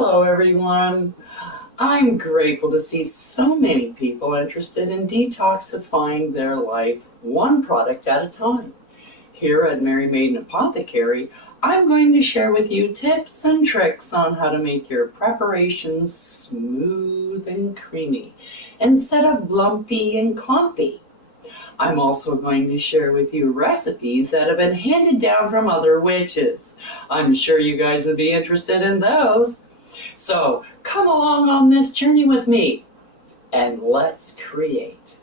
Hello everyone. I'm grateful to see so many people interested in detoxifying their life one product at a time. Here at Mary Maiden Apothecary, I'm going to share with you tips and tricks on how to make your preparations smooth and creamy instead of lumpy and clumpy. I'm also going to share with you recipes that have been handed down from other witches. I'm sure you guys would be interested in those. So come along on this journey with me and let's create.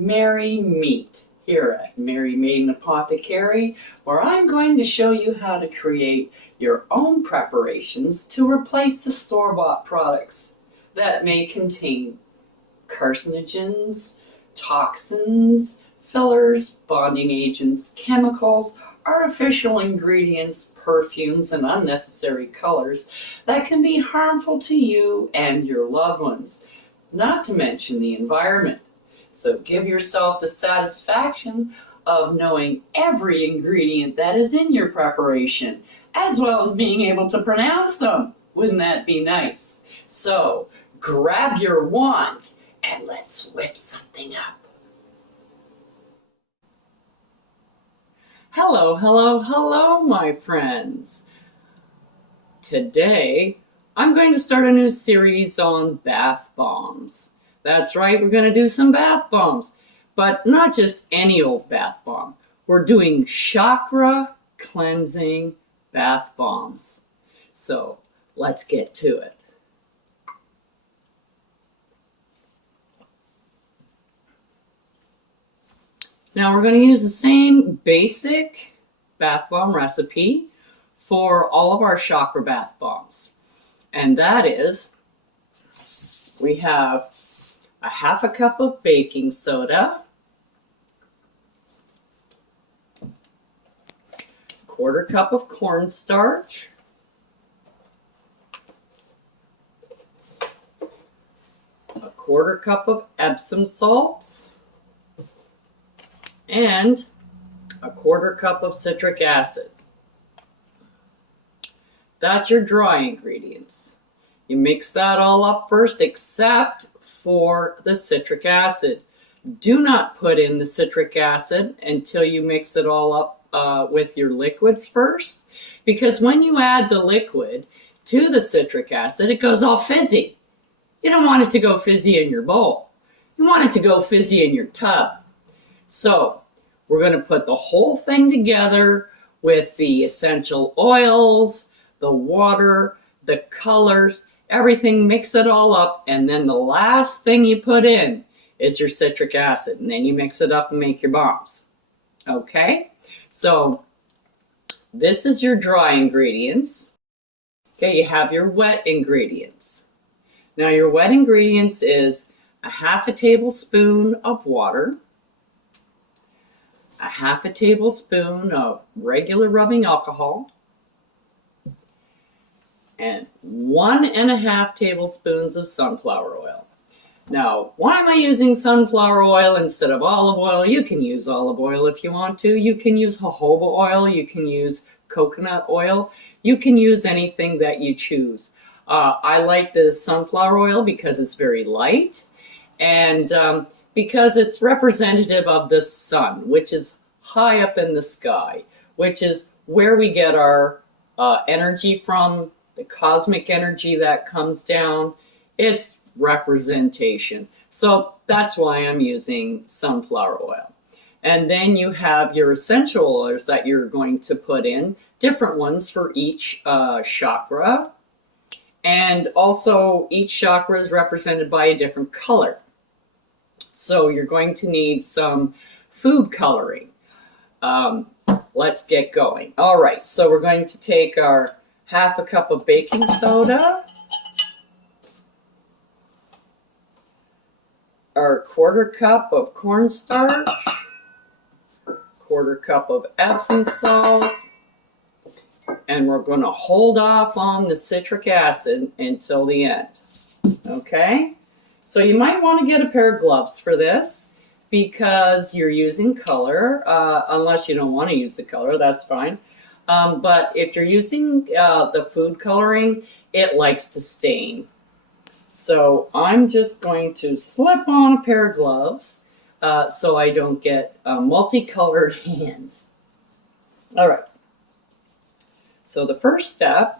Merry Meet here at Mary Maiden Apothecary, where I'm going to show you how to create your own preparations to replace the store-bought products that may contain carcinogens, toxins, fillers, bonding agents, chemicals, artificial ingredients, perfumes, and unnecessary colors that can be harmful to you and your loved ones, not to mention the environment. So give yourself the satisfaction of knowing every ingredient that is in your preparation, as well as being able to pronounce them. Wouldn't that be nice? So grab your wand and let's whip something up. Hello, hello, hello, my friends. Today, I'm going to start a new series on bath bombs. That's right, we're going to do some bath bombs, but not just any old bath bomb. We're doing chakra cleansing bath bombs. So let's get to it. Now we're going to use the same basic bath bomb recipe for all of our chakra bath bombs. And that is, we have a half a cup of baking soda, quarter cup of cornstarch, a quarter cup of Epsom salts, and a quarter cup of citric acid. That's your dry ingredients. You mix that all up first, except for the citric acid. Do not put in the citric acid until you mix it all up with your liquids first, because when you add the liquid to the citric acid, it goes all fizzy. You don't want it to go fizzy in your bowl. You want it to go fizzy in your tub. So we're going to put the whole thing together with the essential oils, the water, the colors, everything, mix it all up, and then the last thing you put in is your citric acid, and then you mix it up and make your bombs. Okay, so this is your dry ingredients. Okay, you have your wet ingredients. Now your wet ingredients is a half a tablespoon of water, a half a tablespoon of regular rubbing alcohol, and 1.5 tablespoons of sunflower oil. Now, why am I using sunflower oil instead of olive oil? You can use olive oil if you want to. You can use jojoba oil. You can use coconut oil. You can use anything that you choose. I like the sunflower oil because it's very light and because it's representative of the sun, which is high up in the sky, which is where we get our energy from, the cosmic energy that comes down. It's representation. So that's why I'm using sunflower oil. And then you have your essential oils that you're going to put in, different ones for each chakra. And also each chakra is represented by a different color. So you're going to need some food coloring. let's get going. All right, so we're going to take our half a cup of baking soda, our quarter cup of cornstarch, quarter cup of Epsom salt, and we're going to hold off on the citric acid until the end. Okay? So you might want to get a pair of gloves for this because you're using color, unless you don't want to use the color, that's fine. But if you're using the food coloring, it likes to stain. So I'm just going to slip on a pair of gloves so I don't get multicolored hands. All right. So the first step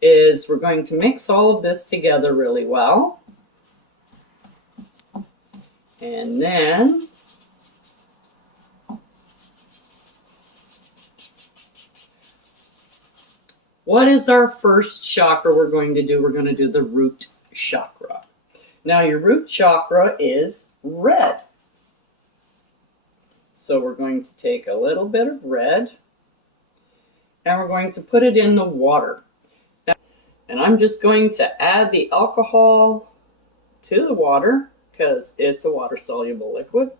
is we're going to mix all of this together really well. And then what is our first chakra we're going to do? We're going to do the root chakra. Now your root chakra is red. So we're going to take a little bit of red and we're going to put it in the water. And I'm just going to add the alcohol to the water because it's a water-soluble liquid.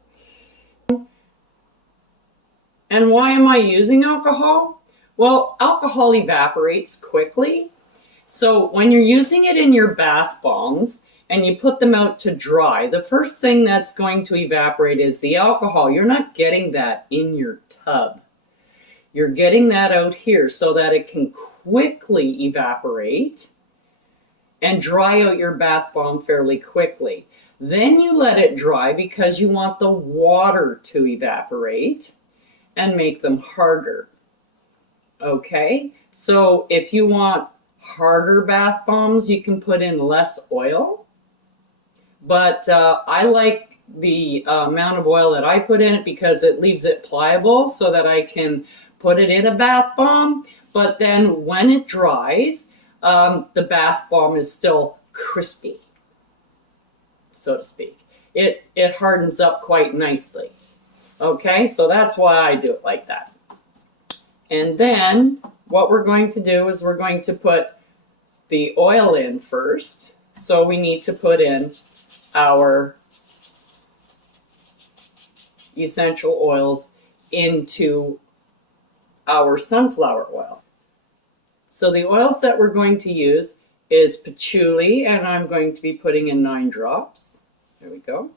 And why am I using alcohol? Well, alcohol evaporates quickly. So when you're using it in your bath bombs and you put them out to dry, the first thing that's going to evaporate is the alcohol. You're not getting that in your tub. You're getting that out here so that it can quickly evaporate and dry out your bath bomb fairly quickly. Then you let it dry because you want the water to evaporate and make them harder. Okay, so if you want harder bath bombs, you can put in less oil. But I like the amount of oil that I put in it because it leaves it pliable so that I can put it in a bath bomb. But then when it dries, the bath bomb is still crispy, so to speak. It hardens up quite nicely. Okay, so that's why I do it like that. And then what we're going to do is we're going to put the oil in first. So we need to put in our essential oils into our sunflower oil. So the oils that we're going to use is patchouli, and I'm going to be putting in 9 drops. There we go.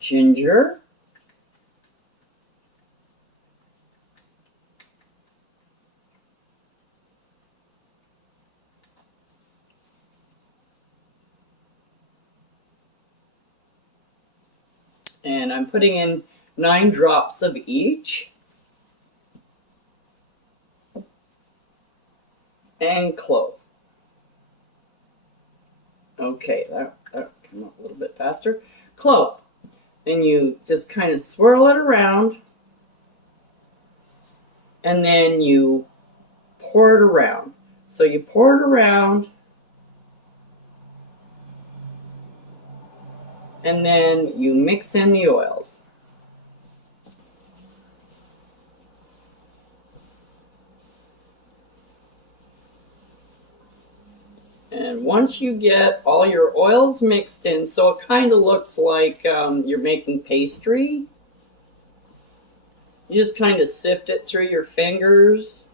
Ginger. And I'm putting in 9 drops of each. And clove. Okay, that came up a little bit faster. Clove. Then you just kind of swirl it around. And then you pour it around. So you pour it around. And then you mix in the oils. And once you get all your oils mixed in, so it kind of looks like you're making pastry, you just kind of sift it through your fingers.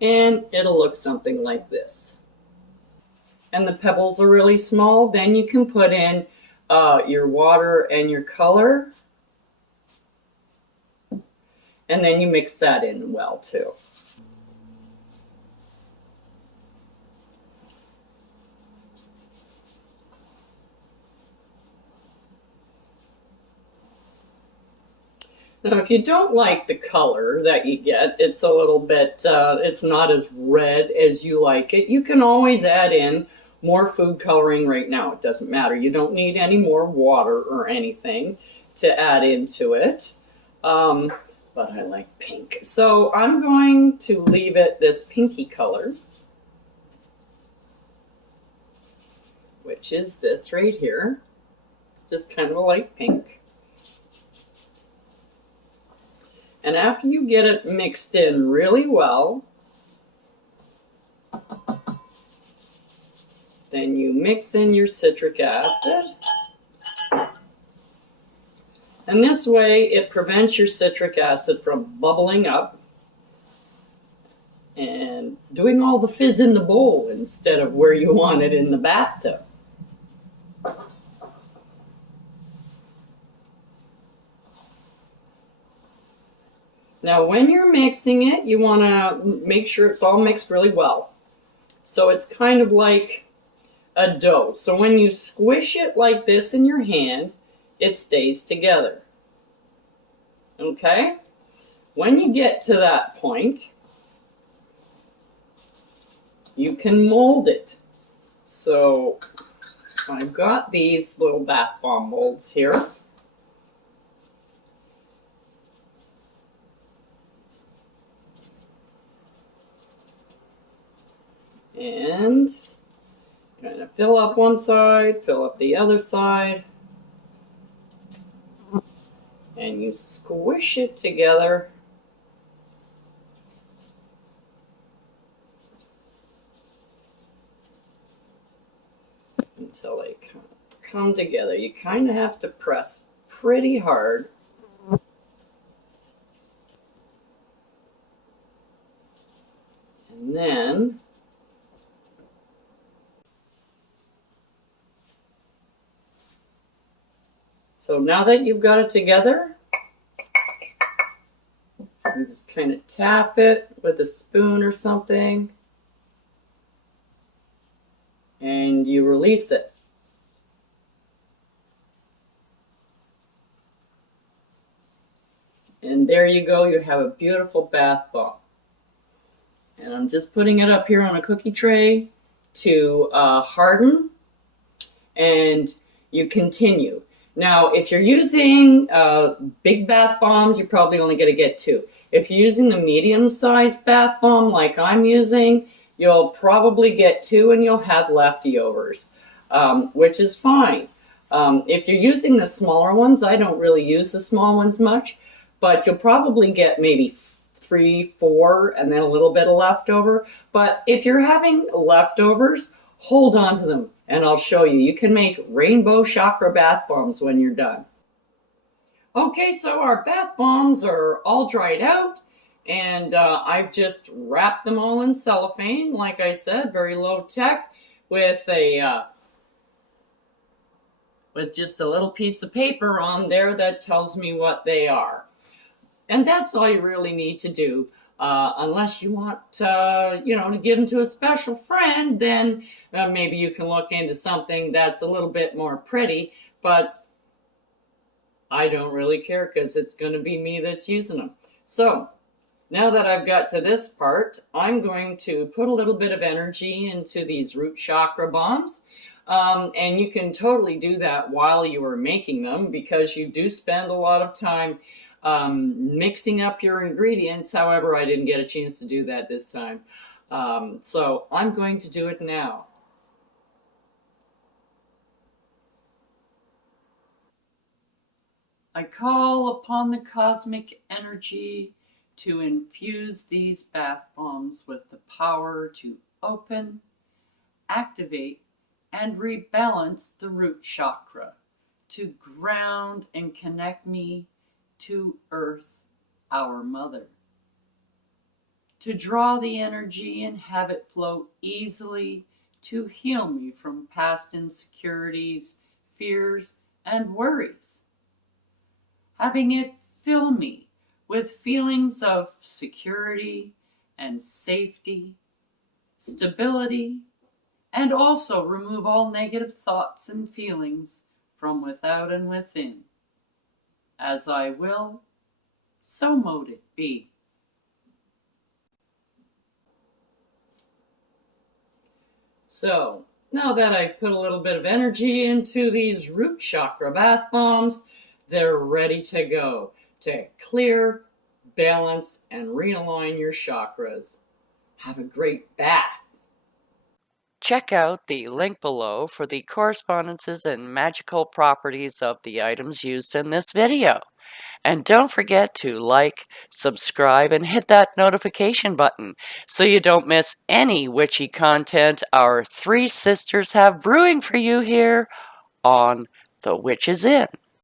And it'll look something like this. And the pebbles are really small. Then you can put in your water and your color. And then you mix that in well too. Now, if you don't like the color that you get, it's a little bit, it's not as red as you like it. You can always add in more food coloring right now. It doesn't matter. You don't need any more water or anything to add into it. but I like pink. So I'm going to leave it this pinky color, which is this right here. It's just kind of a light pink. And after you get it mixed in really well, then you mix in your citric acid. And this way it prevents your citric acid from bubbling up and doing all the fizz in the bowl instead of where you want it in the bathtub. Now when you're mixing it, you want to make sure it's all mixed really well. So it's kind of like a dough. So when you squish it like this in your hand, it stays together. Okay? When you get to that point, you can mold it. So I've got these little bath bomb molds here. And I'm going to fill up one side, fill up the other side. And you squish it together until they come together. You kind of have to press pretty hard. And then so now that you've got it together, you just kind of tap it with a spoon or something, and you release it. And there you go, you have a beautiful bath bomb. And I'm just putting it up here on a cookie tray to harden, and you continue. Now, if you're using big bath bombs, you're probably only going to get 2. If you're using the medium-sized bath bomb like I'm using, you'll probably get 2 and you'll have leftovers, which is fine. If you're using the smaller ones, I don't really use the small ones much, but you'll probably get maybe 3, 4, and then a little bit of leftover. But if you're having leftovers, hold on to them, and I'll show you. You can make rainbow chakra bath bombs when you're done. Okay, so our bath bombs are all dried out, and I've just wrapped them all in cellophane, like I said, very low tech, with just a little piece of paper on there that tells me what they are. And that's all you really need to do. Unless you want, to give them to a special friend, then maybe you can look into something that's a little bit more pretty. But I don't really care because it's going to be me that's using them. So now that I've got to this part, I'm going to put a little bit of energy into these root chakra bombs. And you can totally do that while you are making them, because you do spend a lot of time mixing up your ingredients. However, I didn't get a chance to do that this time. So I'm going to do it now. I call upon the cosmic energy to infuse these bath bombs with the power to open, activate, and rebalance the root chakra, to ground and connect me to Earth, our mother, to draw the energy and have it flow easily to heal me from past insecurities, fears, and worries, having it fill me with feelings of security and safety, stability, and also remove all negative thoughts and feelings from without and within. As I will, so mote it be. So, now that I've put a little bit of energy into these root chakra bath bombs, they're ready to go to clear, balance, and realign your chakras. Have a great bath. Check out the link below for the correspondences and magical properties of the items used in this video. And don't forget to like, subscribe, and hit that notification button so you don't miss any witchy content our three sisters have brewing for you here on The Witches Inn.